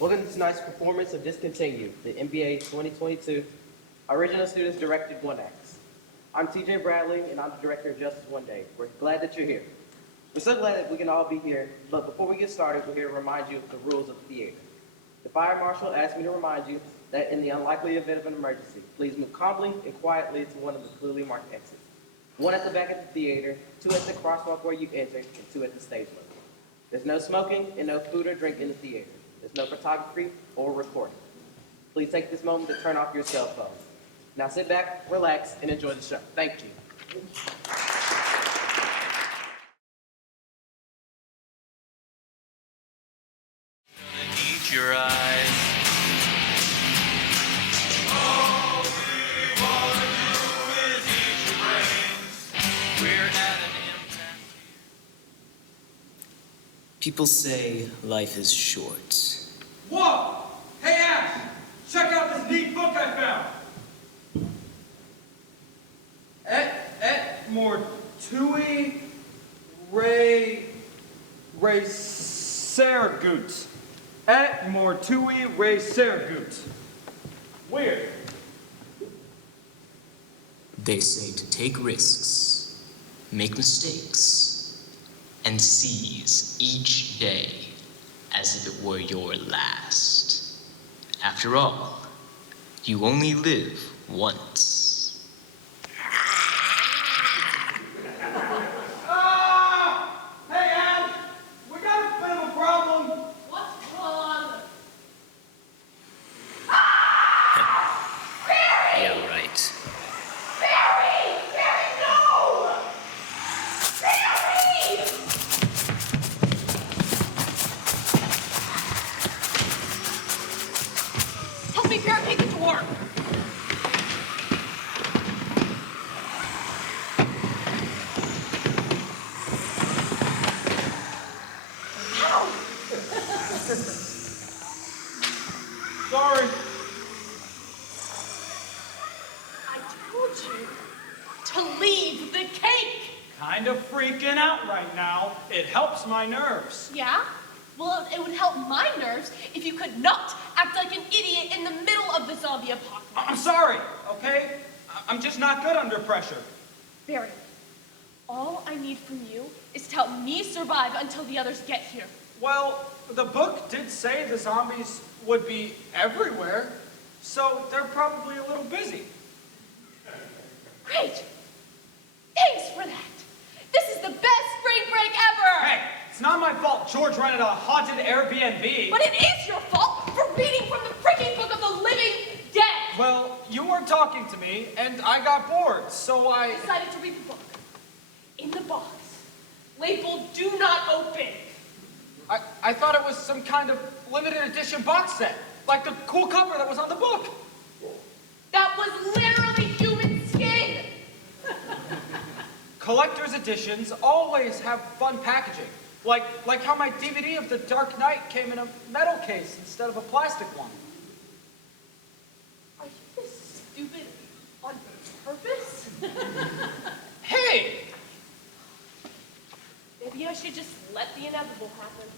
Welcome to tonight's performance of Discontinue, the NBA 2022 Original Students Directed One Acts. I'm TJ Bradley, and I'm the director of Justice One Day. We're glad that you're here. We're so glad that we can all be here, but before we get started, we're here to remind you of the rules of the theater. The fire marshal asked me to remind you that in the unlikely event of an emergency, please move calmly and quietly to one of the clearly marked exits. One at the back of the theater, two at the crosswalk where you enter, and two at the stage level. There's no smoking and no food or drink in the theater. There's no photography or recording. Please take this moment to turn off your cell phone. Now sit back, relax, and enjoy the show. Thank you. Need your eyes. All we want to do is eat your brains. We're at an impasse. People say life is short. Whoa! Hey, Ash! Check out this neat book I found! Et mortui re sergut. Et mortui re sergut. Weird. They say to take risks, make mistakes, and seize each day as if it were your last. After all, you only live once. Hey, Ash! We got a bit of a problem. What's wrong? Yeah, right. Barry! Barry, no! Barry! Help me barricade the door. Ow! Sorry. I told you to leave the cake. Kind of freaking out right now. It helps my nerves. Yeah? Well, it would help my nerves if you could not act like an idiot in the middle of the zombie apocalypse. I'm sorry, okay? I'm just not good under pressure. Barry, all I need from you is to help me survive until the others get here. Well, the book did say the zombies would be everywhere, so they're probably a little busy. Great. Thanks for that. This is the best spring break ever. Hey, it's not my fault George rented a haunted Airbnb. But it is your fault for reading from the freaking book of the living dead. Well, you weren't talking to me, and I got bored, so I I... decided to read the book. In the box, labeled "Do Not Open." I thought it was some kind of limited edition box set, like the cool cover that was on the book. That was literally human skin. Collector's editions always have fun packaging, like how my DVD of The Dark Knight came in a metal case instead of a plastic one. Are you this stupid on purpose? Hey! Maybe I should just let the inevitable happen.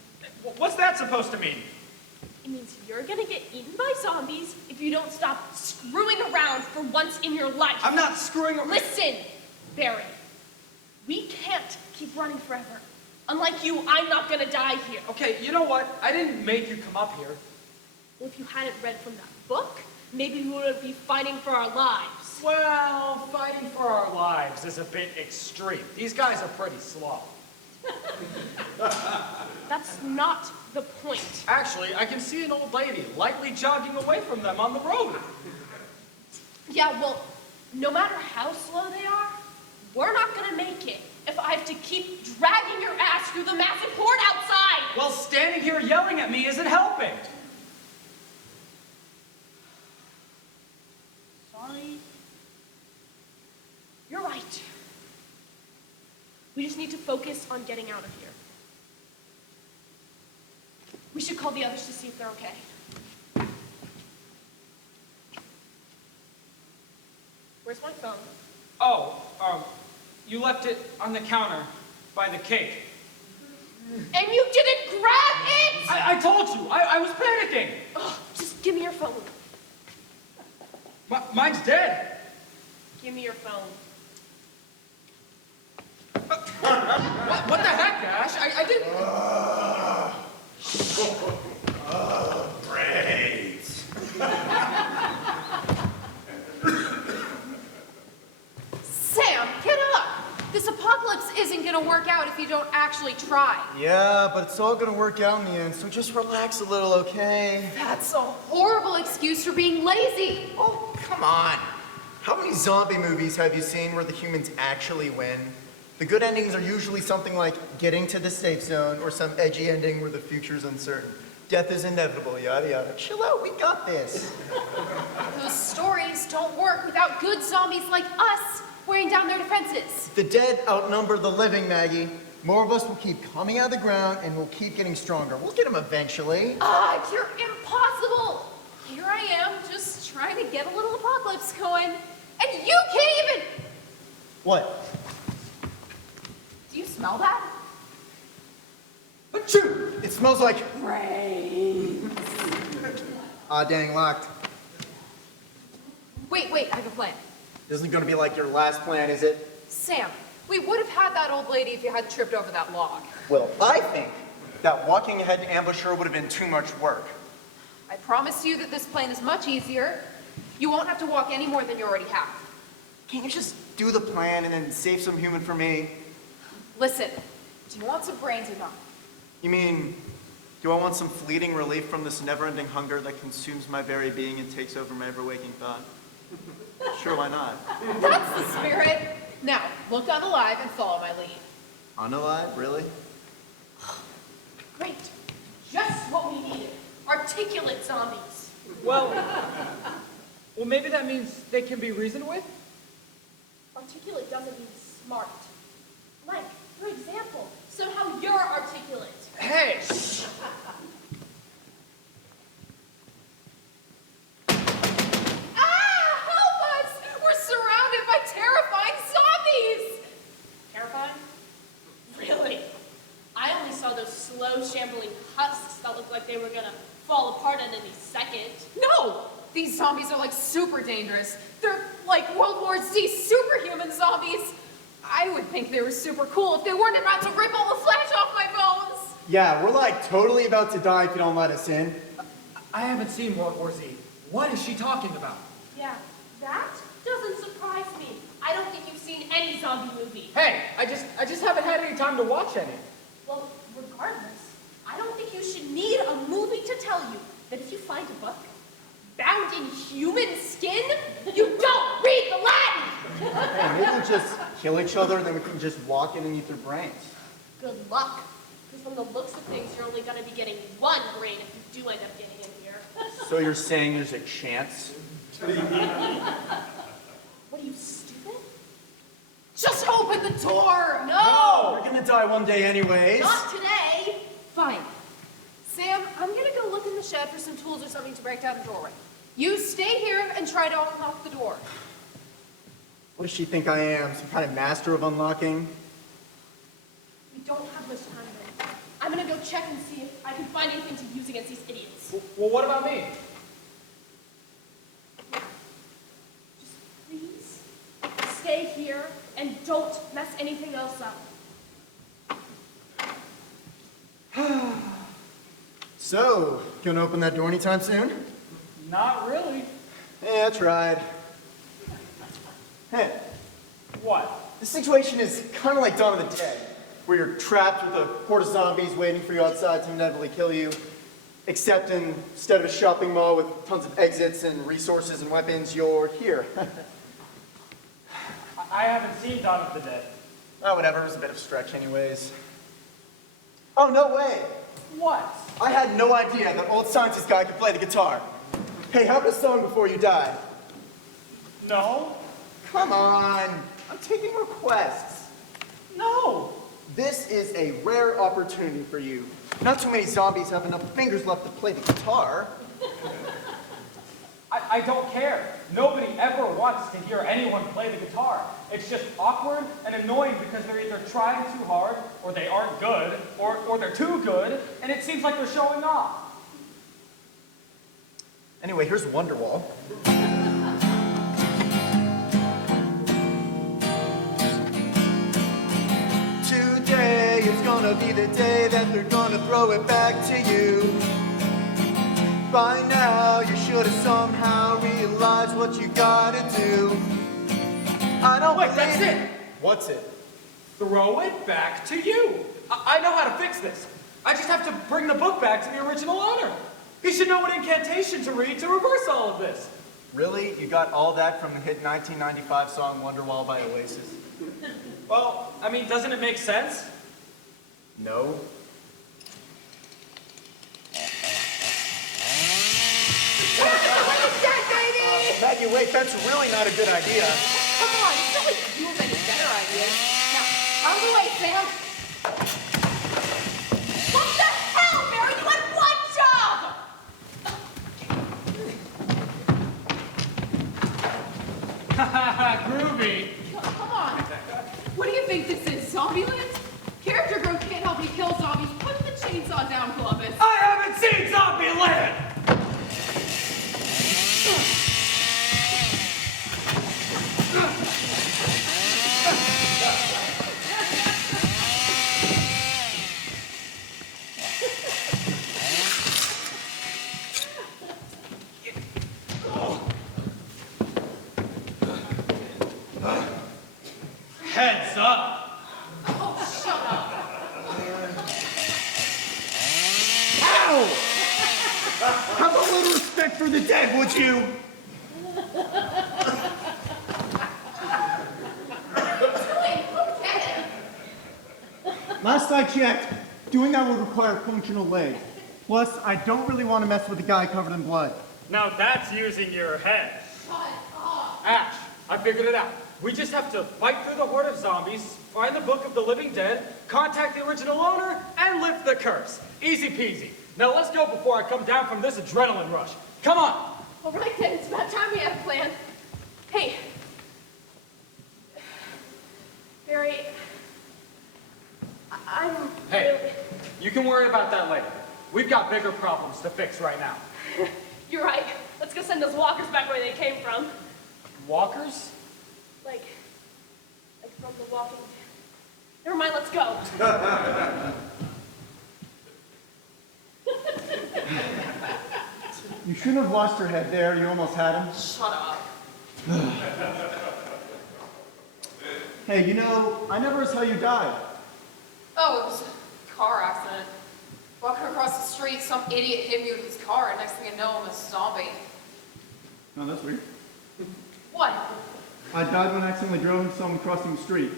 What's that supposed to mean? It means you're gonna get eaten by zombies if you don't stop screwing around for once in your life. I'm not screwing around. Listen, Barry. We can't keep running forever. Unlike you, I'm not gonna die here. Okay, you know what? I didn't make you come up here. Well, if you hadn't read from that book, maybe we wouldn't be fighting for our lives. Well, fighting for our lives is a bit extreme. These guys are pretty slow. That's not the point. Actually, I can see an old lady lightly jogging away from them on the road. Yeah, well, no matter how slow they are, we're not gonna make it if I have to keep dragging your ass through the massive horde outside. Well, standing here yelling at me isn't helping. Sorry. You're right. We just need to focus on getting out of here. We should call the others to see if they're okay. Where's my phone? Oh, you left it on the counter by the cake. And you didn't grab it? I told you, I was panicking. Ugh, just give me your phone. Mine's dead. Give me your phone. What the heck, Ash? I didn't... Great. Sam, get up! This apocalypse isn't gonna work out if you don't actually try. Yeah, but it's all gonna work out in the end, so just relax a little, okay? That's a horrible excuse for being lazy. Oh, come on. How many zombie movies have you seen where the humans actually win? The good endings are usually something like getting to the safe zone or some edgy ending where the future's uncertain. Death is inevitable, yada yada. Chill out, we got this. Those stories don't work without good zombies like us wearing down their defenses. The dead outnumber the living, Maggie. More of us will keep coming out of the ground and we'll keep getting stronger. We'll get them eventually. Ah, you're impossible. Here I am, just trying to get a little apocalypse going, and you can't even... What? Do you smell that? Achoo! It smells like... Rain. Ah, dang, locked. Wait, I have a plan. Isn't gonna be like your last plan, is it? Sam, we would have had that old lady if you hadn't tripped over that log. Well, I think that walking ahead to ambush her would have been too much work. I promise you that this plan is much easier. You won't have to walk any more than you already have. Can't you just do the plan and then save some human for me? Listen, do you want some brains or not? You mean, do I want some fleeting relief from this never-ending hunger that consumes my very being and takes over my ever-waking thought? Sure, why not? That's the spirit. Now, look unalive and follow my lead. Unalive, really? Great. Just what we needed. Articulate zombies. Well, maybe that means they can be reasoned with? Articulate doesn't mean smart. Like, for example, somehow you're articulate. Hey! Help us! We're surrounded by terrifying zombies! Terrifying? Really? I only saw those slow, shambling husks that looked like they were gonna fall apart at any second. No! These zombies are like super dangerous. They're like World War Z superhuman zombies. I would think they were super cool if they weren't about to rip all the flesh off my bones. Yeah, we're like totally about to die if you don't let us in. I haven't seen World War Z. What is she talking about? Yeah, that doesn't surprise me. I don't think you've seen any zombie movie. Hey, I just haven't had any time to watch any. Well, regardless, I don't think you should need a movie to tell you that if you find a book bound in human skin, you don't read the Latin! Hey, maybe we'll just kill each other and then we can just walk in and eat their brains. Good luck, because from the looks of things, you're only going to be getting one brain if you do end up getting in here. So you're saying there's a chance? What are you, stupid? Just open the door! No! We're gonna die one day anyways. Not today! Fine. Sam, I'm gonna go look in the shed for some tools or something to break down the doorway. You stay here and try to unlock the door. What does she think I am? Some kind of master of unlocking? We don't have much time then. I'm gonna go check and see if I can find anything to use against these idiots. Well, what about me? Just please stay here and don't mess anything else up. So, gonna open that door anytime soon? Not really. Yeah, I tried. Hey, What? this situation is kind of like Dawn of the Dead, where you're trapped with a horde of zombies waiting for you outside to inevitably kill you. Except instead of a shopping mall with tons of exits and resources and weapons, you're here. I haven't seen Dawn of the Dead. Oh, whatever, it was a bit of a stretch anyways. Oh, no way! What? I had no idea that old scientist guy could play the guitar. Hey, how about a song before you die? No. Come on, I'm taking requests. No. This is a rare opportunity for you. Not too many zombies have enough fingers left to play the guitar. I don't care. Nobody ever wants to hear anyone play the guitar. It's just awkward and annoying because they're either trying too hard, or they aren't good, or they're too good, and it seems like they're showing off. Anyway, here's Wonderwall. Today is gonna be the day that they're gonna throw it back to you. By now, you should have somehow realized what you gotta do. I don't Wait, that's believe- it. What's it? Throw it back to you. I know how to fix this. I just have to bring the book back to the original owner. He should know what incantation to read to reverse all of this. Really? You got all that from the hit 1995 song Wonderwall by Oasis? Well, I mean, doesn't it make sense? No. Maggie, wait, that's really not a good idea. Come on, it's not like you have any better ideas. Now, out of the way, Sam. What the hell, Mary? You had one job! Haha, groovy. Come on. What do you think this is, Zombieland? Character growth can't help you kill zombies. Put the chainsaw down, Columbus. I haven't seen Zombieland! Heads up! Oh, shut up. Ow! Have a little respect for the dead, would you? Wait, look at it. Last I checked, doing that would require punching a leg. Plus, I don't really want to mess with a guy covered in blood. Now that's using your head. Shut up. Ash, I figured it out. We just have to fight through the horde of zombies, find the Book of the Living Dead, contact the original owner, and lift the curse. Easy peasy. Now let's go before I come down from this adrenaline rush. Come on. All right, then. It's about time we had a plan. Hey. Barry. I'm Hey, you can worry about that later. We've got bigger problems to fix right now. You're right. Let's go send those walkers back where they came from. Walkers? Like from the walking. Never mind, let's go. You shouldn't have lost your head there. You almost had him. Shut up. Hey, you know, I never saw you die. Oh, it was a car accident. Walking across the street, some idiot hit me with his car, and next thing I know, I'm a zombie. Oh, that's weird. What? I died when I accidentally drove into someone crossing the street.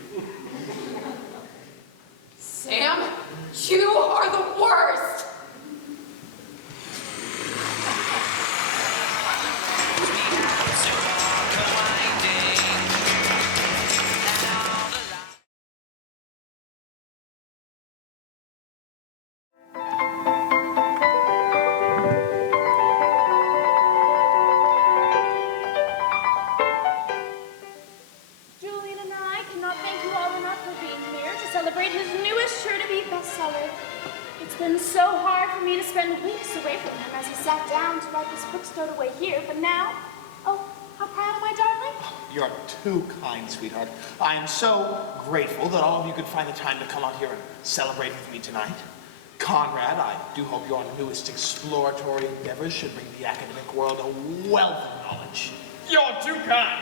Sam? You are the worst! Julian and I cannot thank you all enough for being here to celebrate his newest sure-to-be bestseller. It's been so hard for me to spend weeks away from him as he sat down to write this book stowed away here, but now, oh, how proud am I, darling? You're too kind, sweetheart. I am so grateful that all of you could find the time to come out here and celebrate with me tonight. Conrad, I do hope your newest exploratory endeavors should bring the academic world a wealth of knowledge. You're too kind.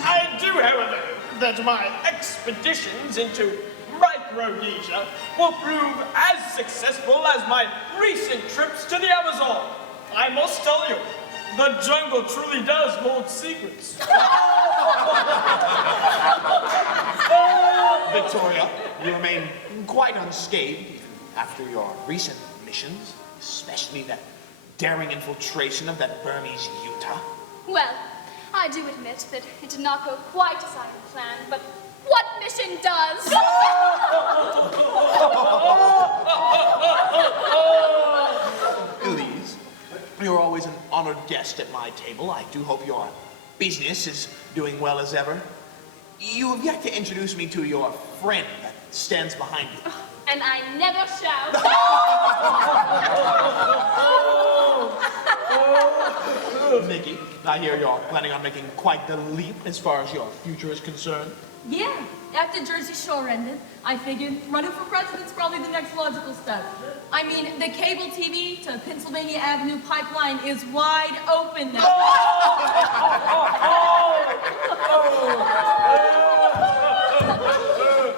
I do, however, that my expeditions into Micronesia will prove as successful as my recent trips to the Amazon. I must tell you, the jungle truly does hold secrets. Victoria, you remain quite unscathed even after your recent missions, especially that daring infiltration of that Burmese Utah. Well, I do admit that it did not go quite as I had planned, but what mission does? Elise, you're always an honored guest at my table. I do hope your business is doing well as ever. You have yet to introduce me to your friend that stands behind you. And I never shall. Nikki, I hear you're planning on making quite the leap as far as your future is concerned. Yeah, after Jersey Shore ended, I figured running for president's probably the next logical step. I mean, the cable TV to Pennsylvania Avenue pipeline is wide open now.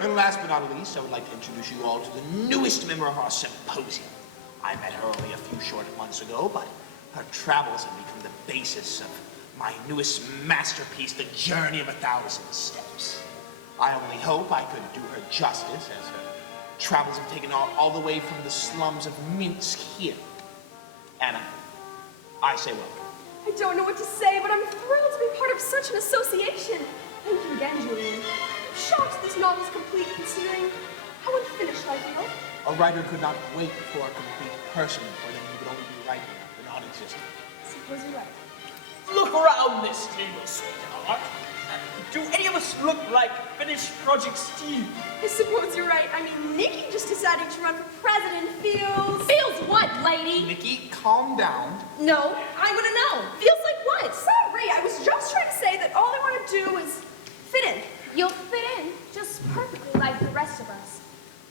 And last but not least, I would like to introduce you all to the newest member of our symposium. I met her only a few short months ago, but her travels have become the basis of my newest masterpiece, The Journey of 1,000 Steps. I only hope I could do her justice, as her travels have taken all the way from the slums of Minsk here. Anna, I say welcome. I don't know what to say, but I'm thrilled to be part of such an association. Thank you again, Julian. I'm shocked this novel's complete, considering how unfinished I feel. A writer could not wait for a complete person, for then he would only be writing the non-existent. I suppose you're right. Look around this table, sweetheart. Do any of us look like finished Project Steve? I suppose you're right. I mean, Nikki just deciding to run for president feels... Feels what, lady? Nikki, calm down. No, I want to know. Feels like what? Sorry, I was just trying to say that all I want to do is fit in. You'll fit in just perfectly like the rest of us.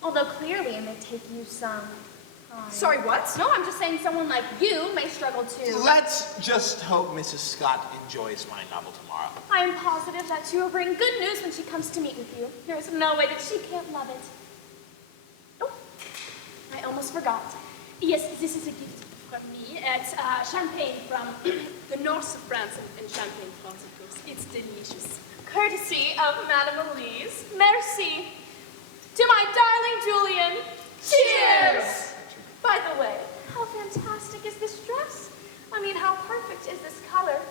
Although clearly it may take you some time. Sorry, what? No, I'm just saying someone like you may struggle to... Let's just hope Mrs. Scott enjoys my novel tomorrow. I am positive that she will bring good news when she comes to meet with you. There is no way that she can't love it. Oh, I almost forgot. Yes, this is a gift from me. It's champagne from the north of France and Champagne, France, of course. It's delicious. Courtesy of Madame Elise. Merci. To my darling Julian. Cheers! By the way, how fantastic is this dress? I mean, how perfect is this color?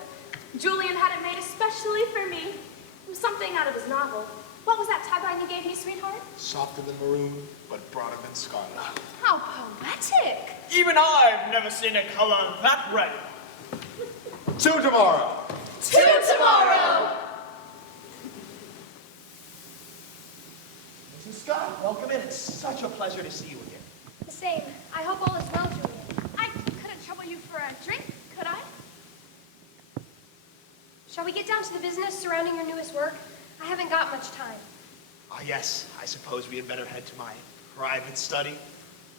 Julian had it made especially for me. It was something out of his novel. What was that tagline you gave me, sweetheart? Softer than maroon, but broader than scarlet. How poetic. Even I've never seen a color that red. Till tomorrow. Till tomorrow! Mrs. Scott, welcome in. It's such a pleasure to see you again. The same. I hope all is well, Julian. I couldn't trouble you for a drink, could I? Shall we get down to the business surrounding your newest work? I haven't got much time. Ah, yes. I suppose we had better head to my private study.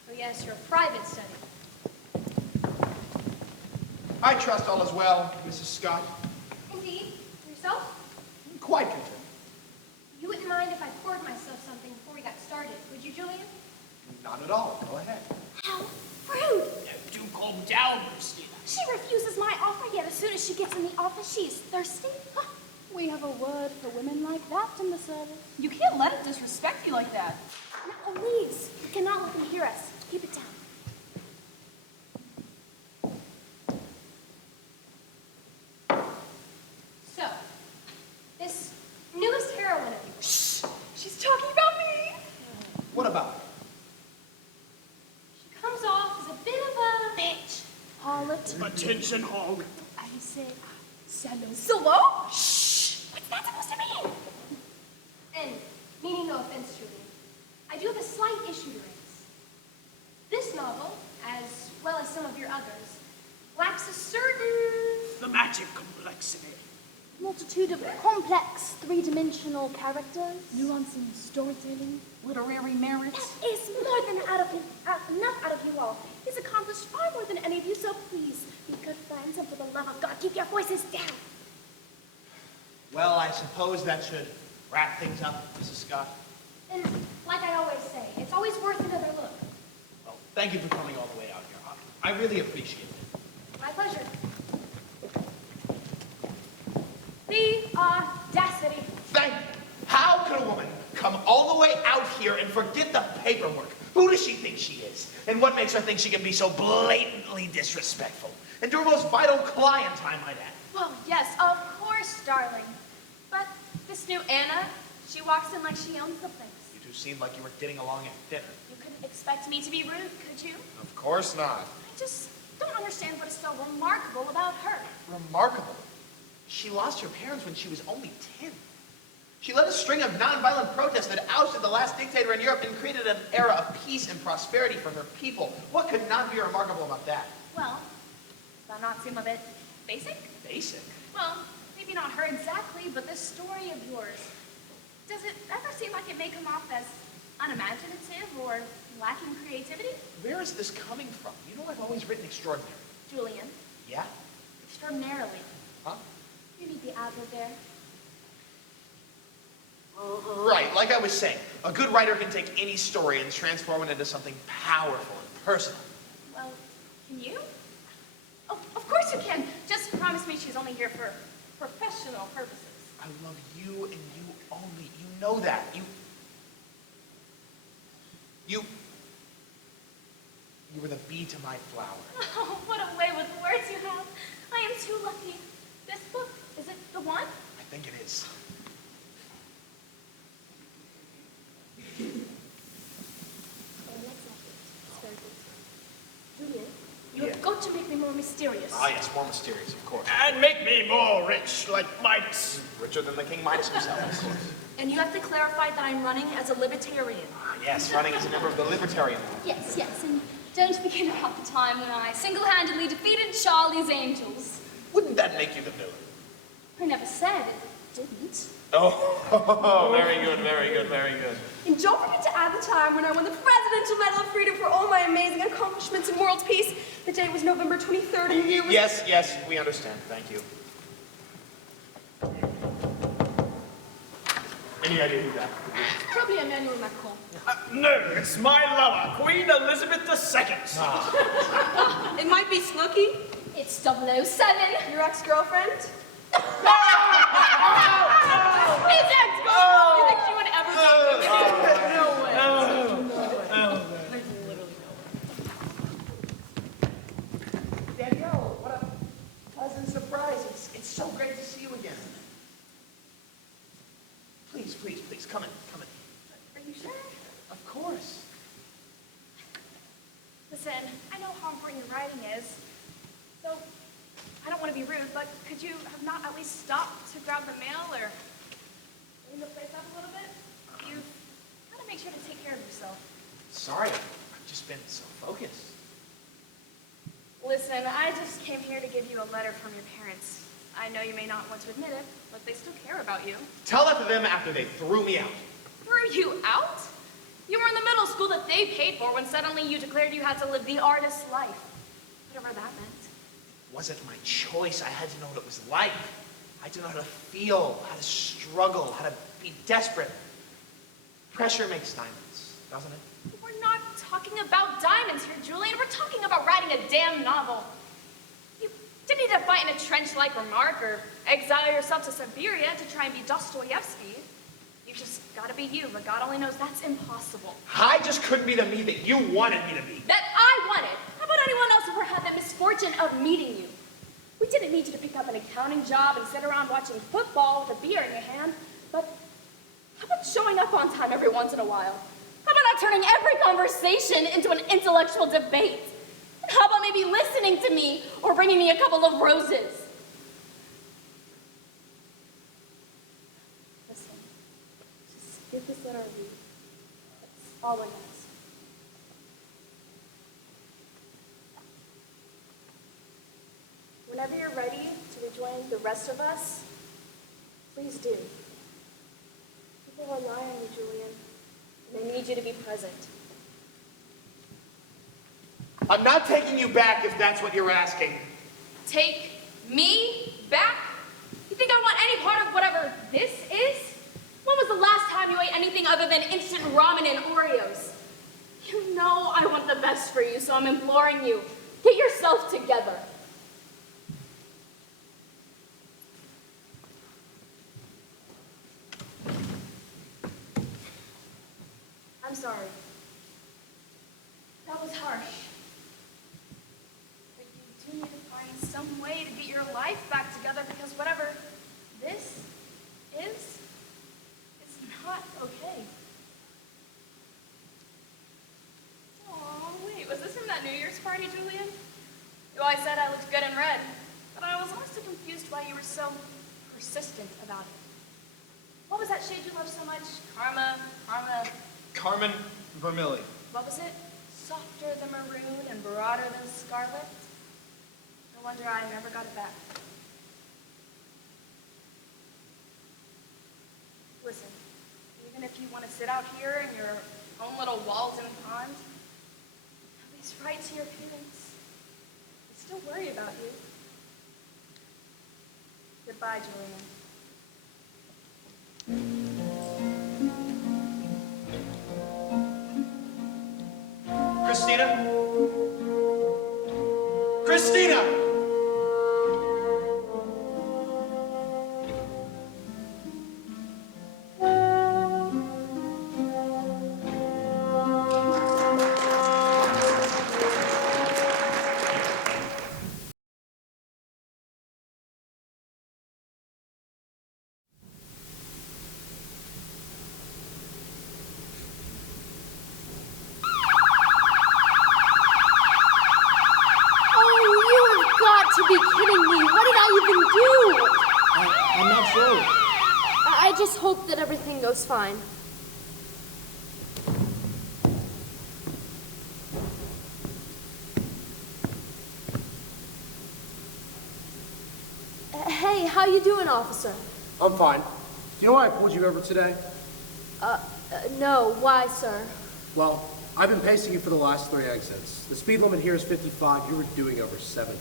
Oh yes, your private study. I trust all is well, Mrs. Scott. Indeed. Yourself? Quite content. You wouldn't mind if I poured myself something before we got started, would you, Julian? Not at all. Go ahead. How rude. Do calm down, Christina. She refuses my offer, yet as soon as she gets in the office, she is thirsty. Huh. We have a word for women like that in the service. You can't let him disrespect you like that. Now, Elise, you cannot let them hear us. Keep it down. So, this newest heroine of yours. Shh! She's talking about me! What about it? She comes off as a bit of a... bitch. Harlot. Attention, hog. I say, Slow? Shh! What's that supposed to mean? And, meaning no offense, Julian, I do have a slight issue to raise. This novel, as well as some of your others, lacks a certain... Thematic complexity. multitude of complex, three-dimensional characters. Nuancing storytelling, literary merits. That is more than enough out of you all. He's accomplished far more than any of you, so please be good friends, and for the love of God, keep your voices down. Well, I suppose that should wrap things up, Mrs. Scott. And, like I always say, it's always worth another look. Well, thank you for coming all the way out here. I really appreciate it. My pleasure. The audacity. Thank you. How could a woman come all the way out here and forget the paperwork? Who does she think she is? And what makes her think she can be so blatantly disrespectful? And to her most vital client, I might add. Well, yes, of course, darling. But this new Anna, she walks in like she owns the place. You two seemed like you were getting along at dinner. You couldn't expect me to be rude, could you? Of course not. I just don't understand what is so remarkable about her. Remarkable. She lost her parents when she was only 10. She led a string of nonviolent protests that ousted the last dictator in Europe and created an era of peace and prosperity for her people. What could not be remarkable about that? Well, does that not seem a bit basic? Basic. Well, maybe not her exactly, but this story of yours. Does it ever seem like it may come off as unimaginative or lacking creativity? Where is this coming from? You know I've always written extraordinary. Julian, Yeah? extraordinarily. Huh? You need the adverb there. Right, like I was saying, a good writer can take any story and transform it into something powerful and personal. Well, can you? Oh, of course you can. Just promise me she's only here for professional purposes. I love you and you only. You know that. You were the bee to my flower. Oh, what a way with words you have. I am too lucky. This book, is it the one? I think it is. Julian, you have got to make me more mysterious. Ah, yes, more mysterious, of course. And make me more rich, like Midas. Richer than the King Midas himself, of course. And you have to clarify that I'm running as a libertarian. Ah, yes, running as a member of the Libertarian Party. Yes, yes, and don't forget about the time when I single-handedly defeated Charlie's Angels. Wouldn't that make you the villain? I never said it didn't. Oh, very good, very good, very good. And don't forget to add the time when I won the Presidential Medal of Freedom for all my amazing accomplishments in world peace. The day was November 23rd, and the year was... Yes, we understand. Thank you. Any idea who that could be? Probably Emmanuel Macron. No, it's my lover, Queen Elizabeth II. It might be Snooki, It's 007. your ex-girlfriend. His ex-girlfriend! You think she would ever be doing No way. Danielle, what a pleasant surprise. It's so great to see you again. Please, come in. Are you sure? Of course. Listen, I know how important your writing is, so I don't want to be rude, but could you have not at least stopped to grab the mail or clean the place up a little bit? You gotta make sure to take care of yourself. Sorry, I've just been so focused. Listen, I just came here to give you a letter from your parents. I know you may not want to admit it, but they still care about you. Tell that to them after they threw me out. Threw you out? You were in the middle school that they paid for when suddenly you declared you had to live the artist's life. Whatever that meant. It wasn't my choice. I had to know what it was like. I had to know how to feel, how to struggle, how to be desperate. Pressure makes diamonds, doesn't it? We're not talking about diamonds here, Julian. We're talking about writing a damn novel. You didn't need to fight in a trench like Remark or exile yourself to Siberia to try and be Dostoevsky. You just gotta be you, but God only knows that's impossible. I just couldn't be the me that you wanted me to be. That I wanted. How about anyone else ever had the misfortune of meeting you? We didn't need you to pick up an accounting job and sit around watching football with a beer in your hand, but how about showing up on time every once in a while? How about not turning every conversation into an intellectual debate? And how about maybe listening to me or bringing me a couple of roses? Listen, just give this letter a read. That's all I ask. Whenever you're ready to rejoin the rest of us, please do. People rely on you, Julian, and they need you to be present. I'm not taking you back if that's what you're asking. Take me back? You think I want any part of whatever this is? When was the last time you ate anything other than instant ramen and Oreos? You know I want the best for you, so I'm imploring you, get yourself together. I'm sorry. That was harsh. But you do need to find some way to get your life back together because whatever this is, it's not okay. Aw, wait, was this from that New Year's party, Julian? It I said I looked good in red. But I was honestly confused why you were so persistent about it. What was that shade you loved so much? Karma. Carmen Vermilly. What was it? Softer than maroon and broader than scarlet? No wonder I never got it back. Listen, even if you want to sit out here in your own little Walden pond, at least write to your parents. They still worry about you. Goodbye, Julian. Christina? Christina! To be kidding me. What did I even do? I'm not sure. I just hope that everything goes fine. Hey, how you doing, officer? I'm fine. Do you know why I pulled you over today? No. Why, sir? Well, I've been pacing you for the last 3 exits. The speed limit here is 55. You were doing over 70.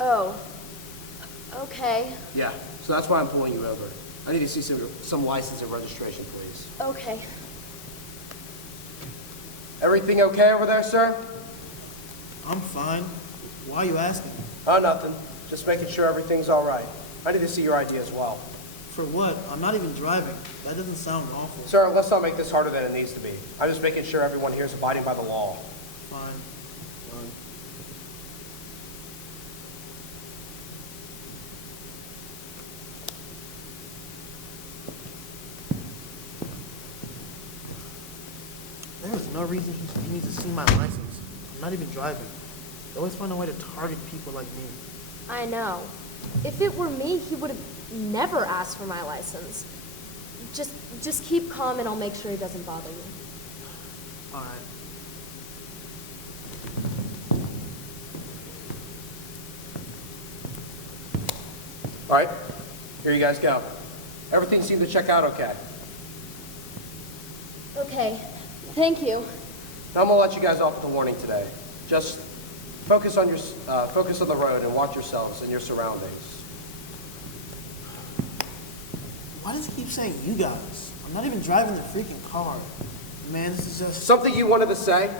Oh. Okay. Yeah, so that's why I'm pulling you over. I need to see some license and registration, please. Okay. Everything okay over there, sir? I'm fine. Why are you asking? Oh, nothing. Just making sure everything's all right. I need to see your ID as well. For what? I'm not even driving. That doesn't sound awful. Sir, let's not make this harder than it needs to be. I'm just making sure everyone here is abiding by the law. Fine. There is no reason he needs to see my license. I'm not even driving. They always find a way to target people like me. I know. If it were me, he would have never asked for my license. Just keep calm and I'll make sure he doesn't bother you. All right. All right, here you guys go. Everything seemed to check out okay. Okay. Thank you. Now I'm gonna let you guys off with a warning today. Just focus on the road and watch yourselves and your surroundings. Why does he keep saying you guys? I'm not even driving the freaking car. Man, this is just... Something you wanted to say?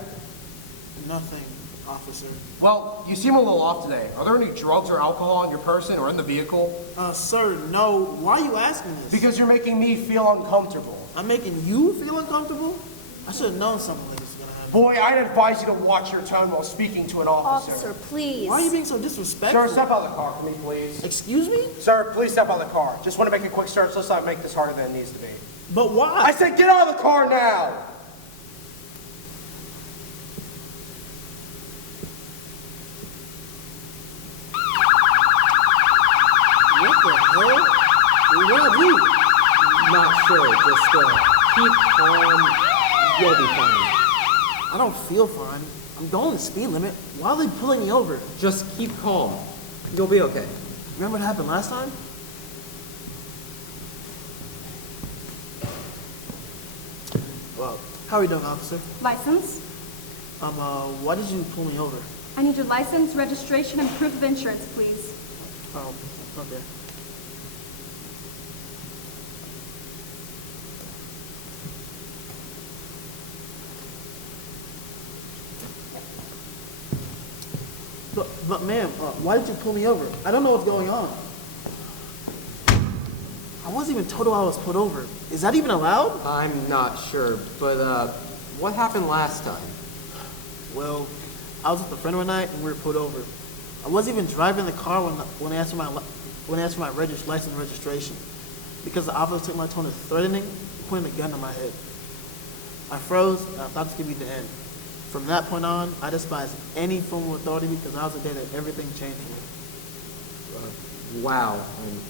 Nothing, officer. Well, you seem a little off today. Are there any drugs or alcohol on your person or in the vehicle? Sir, no. Why are you asking this? Because you're making me feel uncomfortable. I'm making you feel uncomfortable? I should have known something like this was gonna happen. Boy, I'd advise you to watch your tone while speaking to an officer. Officer, please. Why are you being so disrespectful? Sir, step out of the car for me, please. Excuse me? Sir, please step out of the car. Just want to make a quick search. Let's not make this harder than it needs to be. But why? I said get out of the car now! What the hell? Where are we? Not sure. Just keep calm. You'll be fine. I don't feel fine. I'm going the speed limit. Why are they pulling me over? Just keep calm. You'll be okay. Remember what happened last time? Well, how are you doing, officer? License? Why did you pull me over? I need your license, registration, and proof of insurance, please. Oh, okay. But ma'am, why did you pull me over? I don't know what's going on. I wasn't even told I was pulled over. Is that even allowed? I'm not sure, but what happened last time? Well, I was with a friend one night and we were pulled over. I wasn't even driving the car when they asked for my license and registration, because the officer took my tone as threatening, pointing a gun to my head. I froze and I thought this could be the end. From that point on, I despise any form of authority because that was the day that everything changed for me. Wow, I'm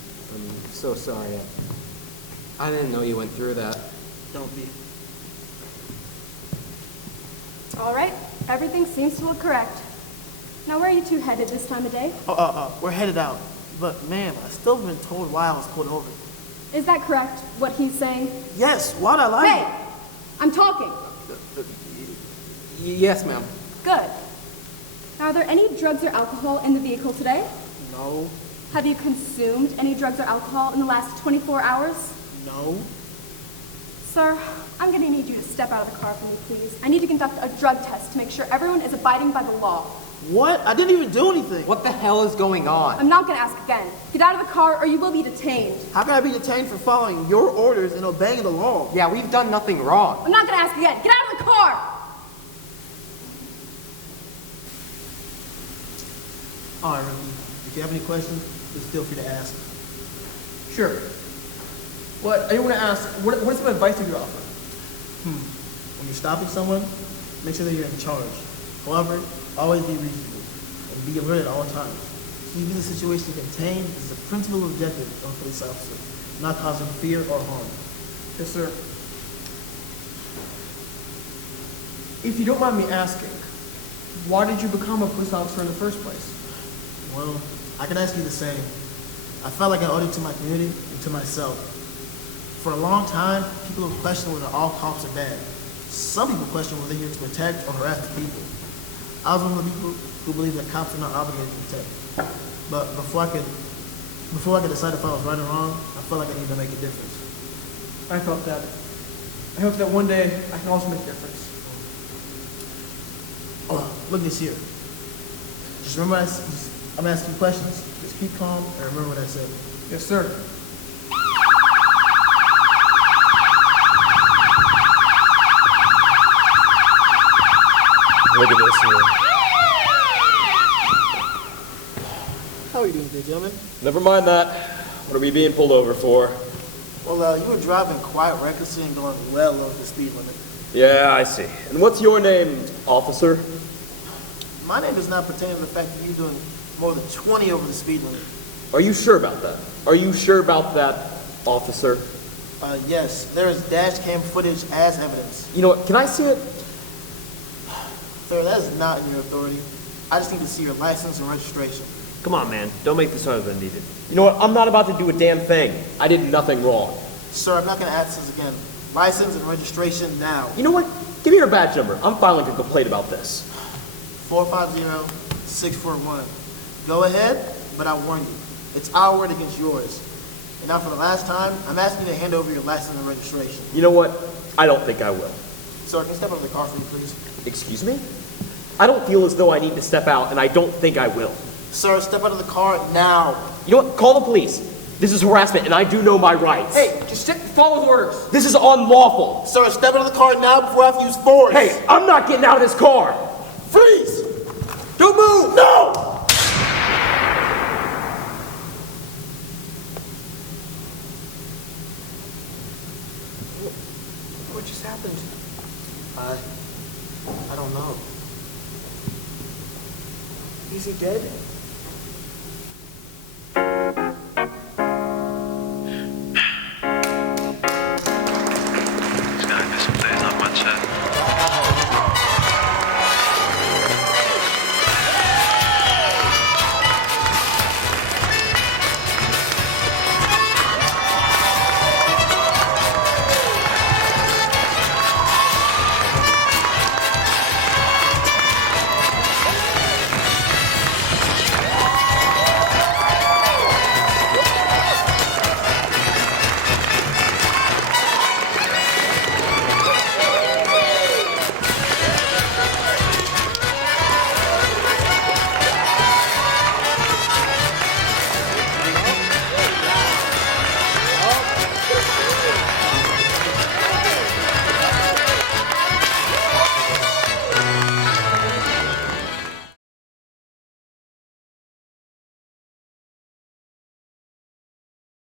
so sorry. I didn't know you went through that. Don't be. All right, everything seems to look correct. Now, where are you two headed this time of day? We're headed out. But, ma'am, I still haven't been told why I was pulled over. Is that correct, what he's saying? Yes, why'd I lie? Hey, I'm talking. Yes, ma'am. Good. Now, are there any drugs or alcohol in the vehicle today? No. Have you consumed any drugs or alcohol in the last 24 hours? No. Sir, I'm going to need you to step out of the car for me, please. I need to conduct a drug test to make sure everyone is abiding by the law. What? I didn't even do anything. What the hell is going on? I'm not going to ask again. Get out of the car or you will be detained. How can I be detained for following your orders and obeying the law? Yeah, we've done nothing wrong. I'm not going to ask again. Get out of the car! All right, Ricky. If you have any questions, just feel free to ask. Sure. Well, I want to ask, what is some advice you could offer? When you're stopping someone, make sure that you're in charge. However, always be reasonable and be alert at all times. Keeping the situation contained is the principal objective of a police officer, not causing fear or harm. Yes, sir. If you don't mind me asking, why did you become a police officer in the first place? Well, I can ask you the same. I felt like I owed it to my community and to myself. For a long time, people have questioned whether all cops are bad. Some people question whether they're here to protect or harass the people. I was one of the people who believe that cops are not obligated to protect. But before I could decide if I was right or wrong, I felt like I needed to make a difference. I felt that. I hope that one day I can also make a difference. Oh, look at this here. Just remember, I'm asking you questions. Just keep calm and remember what I said. Yes, sir. Look at this here. How are you doing today, gentlemen? Never mind that. What are we being pulled over for? Well, you were driving quite recklessly and going well over the speed limit. Yeah, I see. And what's your name, officer? My name does not pertain to the fact that you're doing more than 20 over the speed limit. Are you sure about that? Are you sure about that, officer? Yes, there is dash cam footage as evidence. You know what, can I see it? Sir, that is not in your authority. I just need to see your license and registration. Come on, man. Don't make this harder than needed. You know what, I'm not about to do a damn thing. I did nothing wrong. Sir, I'm not going to ask this again. License and registration now. You know what, give me your badge number. I'm filing a complaint about this. 450-641. Go ahead, but I warn you, it's our word against yours. And now for the last time, I'm asking you to hand over your license and registration. You know what, I don't think I will. Sir, can you step out of the car for me, please? Excuse me? I don't feel as though I need to step out, and I don't think I will. Sir, step out of the car now. You know what, call the police. This is harassment, and I do know my rights. Hey, just follow the orders. This is unlawful. Sir, step out of the car now before I have to use force. Hey, I'm not getting out of this car. Freeze! Don't move! No! What just happened? I don't know. Is he dead?